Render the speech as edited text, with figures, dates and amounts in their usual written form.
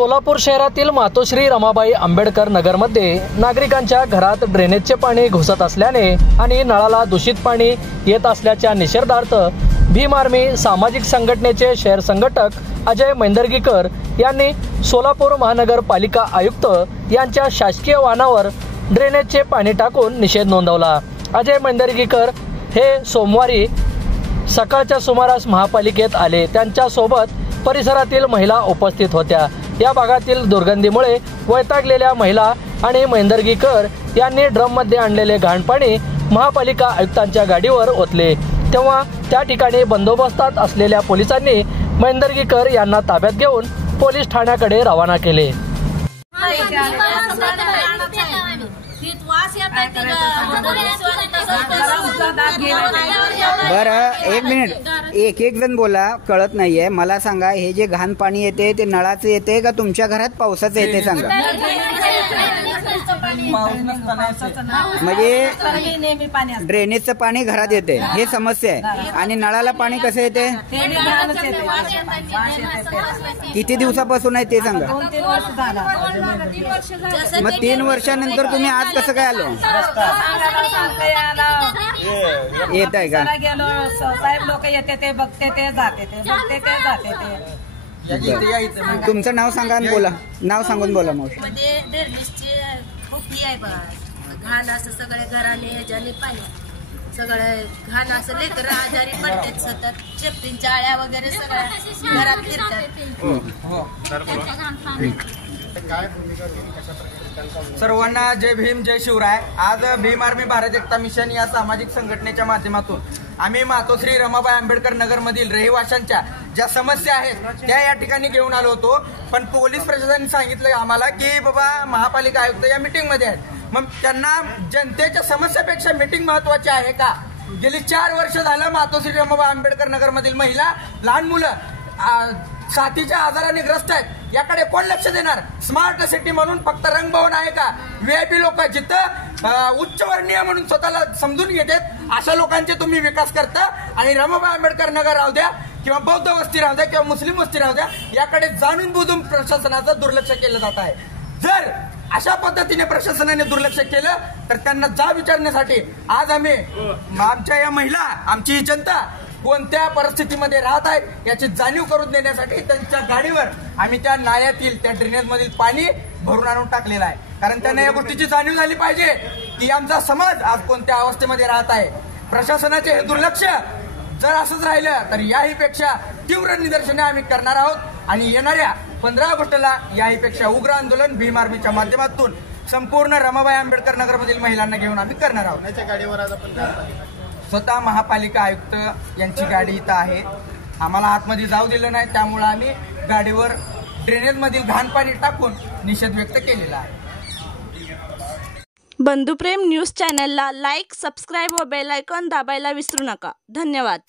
सोलापूर शहरातील मातोश्री रमाबाई आंबेडकर नगरमध्ये नागरिकांच्या घरात ड्रेनेजचे पाणी घुसत असल्याने आणि नळाला दूषित पाणी येत असल्याच्या निषेधार्थ भीम आर्मी सामाजिक संघटनेचे शहर संघटक अजय मैंदर्गीकर यांनी सोलापूर महानगरपालिका आयुक्त यांच्या शासकीय वाहनावर ड्रेनेजचे पाणी टाकून निषेध नोंदवला। अजय मैंदर्गीकर हे सोमवारी सकाळच्या सुमारास महापालिकेत आले। त्यांच्या सोबत परिसरातील महिला उपस्थित होत्या। या भागातील दुर्गंधीमुळे वैतागलेल्या महिला आणि मैंदर्गीकर यांनी ड्रममध्ये आणलेले घाण पाणी महापालिका आयुक्तांच्या गाडीवर ओतले। तेव्हा त्या ठिकाणी बंदोबस्तात असलेल्या पोलिसांनी मैंदर्गीकर यांना ताब्यात घेऊन पोलीस ठाण्याकडे रवाना केले। बरं, एक मिनिट, एक जण बोला, कळत नाहीये मला सांगा, हे जे घाण पाणी येते ते नळाचं येते का तुमच्या घरात पावसाचं येते सांगा। म्हणजे ड्रेनेजचं पाणी घरात येते हे समस्या आहे, आणि नळाला पाणी कसं येते, किती दिवसापासून आहे ते सांगा। मग 3 वर्षानंतर तुम्ही आज कसं काय आलो, येत आहे का? साहेब लोक येते ते बघते ते जाते ते बघते ते जाते ते। तुमचं नाव सांगा आणि बोला, नाव सांगून बोला। मावशी म्हणजे ड्रेनेजची खूप आहे बघा, घाण असं सगळे घराने ह्याच्याने पाणी सगळं घाण असं लेकर आजारी पडतात, सतत चेपटींच्या आळ्या वगैरे सगळ्या घरात फिरतात। सर्वांना जय भीम जय शिवराय। आज भीम आर्मी भारत एकता मिशन या सामाजिक संघटनेच्या माध्यमातून आम्ही मातोश्री रमाबाई आंबेडकर नगर मधील रहिवाशांच्या ज्या समस्या आहेत त्या या ठिकाणी घेऊन आलो होतो, पण पोलीस प्रशासनाने सांगितलं आम्हाला की बाबा महापालिका आयुक्त या मीटिंग मध्ये आहेत। मग त्यांना जनतेच्या समस्यापेक्षा मीटिंग महत्वाची आहे का? गेली 4 वर्ष झालं मातोश्री रमाबाई आंबेडकर नगर मधील महिला, लहान मुलं साथीच्या आजाराने ग्रस्त आहेत, याकडे कोण लक्ष देणार? स्मार्ट सिटी म्हणून फक्त रंगभवन आहे का? व्हीआयपी लोक जिथं उच्चवर्णीय म्हणून स्वतःला समजून घेतात अशा लोकांचे तुम्ही विकास करता, आणि रमाबाई आंबेडकर नगर राहू द्या किंवा बौद्ध वस्ती राहू द्या किंवा मुस्लिम वस्ती राहू द्या, याकडे जाणून बुजून प्रशासनाचं दुर्लक्ष केलं जात आहे। जर अशा पद्धतीने प्रशासनाने दुर्लक्ष केलं तर त्यांना जाब विचारण्यासाठी आज आम्ही आमच्या या महिला, आमची ही जनता कोणत्या परिस्थितीमध्ये राहत आहे याची जाणीव करून देण्यासाठी त्यांच्या गाडीवर आम्ही त्या नाल्यातील त्या ड्रेनेज मधील पाणी भरून आणून टाकलेलं आहे। कारण त्यांना या गोष्टीची जाणीव झाली पाहिजे की आमचा समाज आज कोणत्या अवस्थेमध्ये राहत आहे। प्रशासनाचे हे दुर्लक्ष जर असंच राहिलं तर याहीपेक्षा तीव्र निदर्शने आम्ही करणार आहोत, आणि येणाऱ्या 15 ऑगस्टला याहीपेक्षा उग्र आंदोलन भीम आर्मीच्या माध्यमातून संपूर्ण रमाबाई आंबेडकर नगर मधील महिलांना घेऊन आम्ही करणार आहोत। गाडीवर आज आपण स्वतः महापालिका आयुक्त यांची गाडी इथं आहे, आम्हाला आतमध्ये जाऊ दिलं नाही, त्यामुळे आम्ही गाडीवर ड्रेनेज मधील घाण पाणी टाकून निषेध व्यक्त केलेला आहे। बंधुप्रेम न्यूज चॅनलला लाईक, सबस्क्राईब व बेल आयकॉन दाबायला विसरू नका। धन्यवाद।